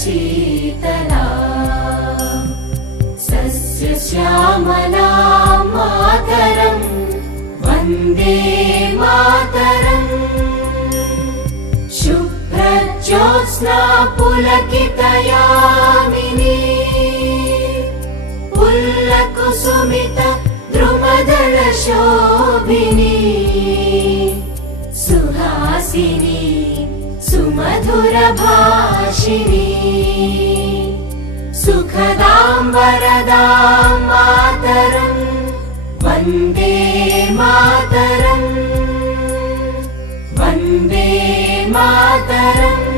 Sheetla सस्यश्यामला Mataram Vande Mataram शुभ्रज्योत्स्ना पुलकितयामिनी पुल्लकुसुमित द्रुमदलशोभिनी Suhasini सुमधुरभाषिणी सुखदां वरदां Mataram Vande Mataram Vande Mataram.